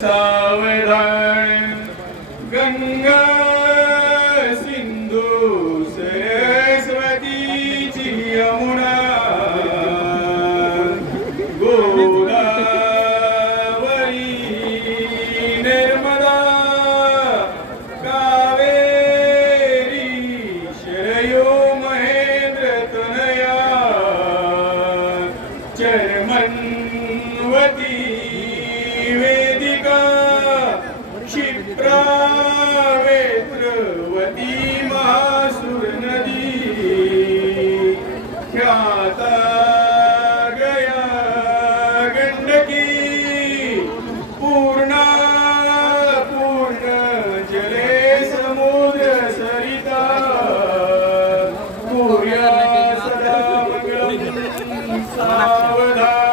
सावधान गंगा सिंधू सरस्वतीची यमुना गोदावरी नर्मदा कावेरी शरयो महेंद्र तनया चर्मन्वती क्षिप्रा वेत्रवती महासुर नदी ख्याता गया गंडकी पूर्णा पूर्ण जले समुद्र सरिता पूर्या सदा मंगलम सावधान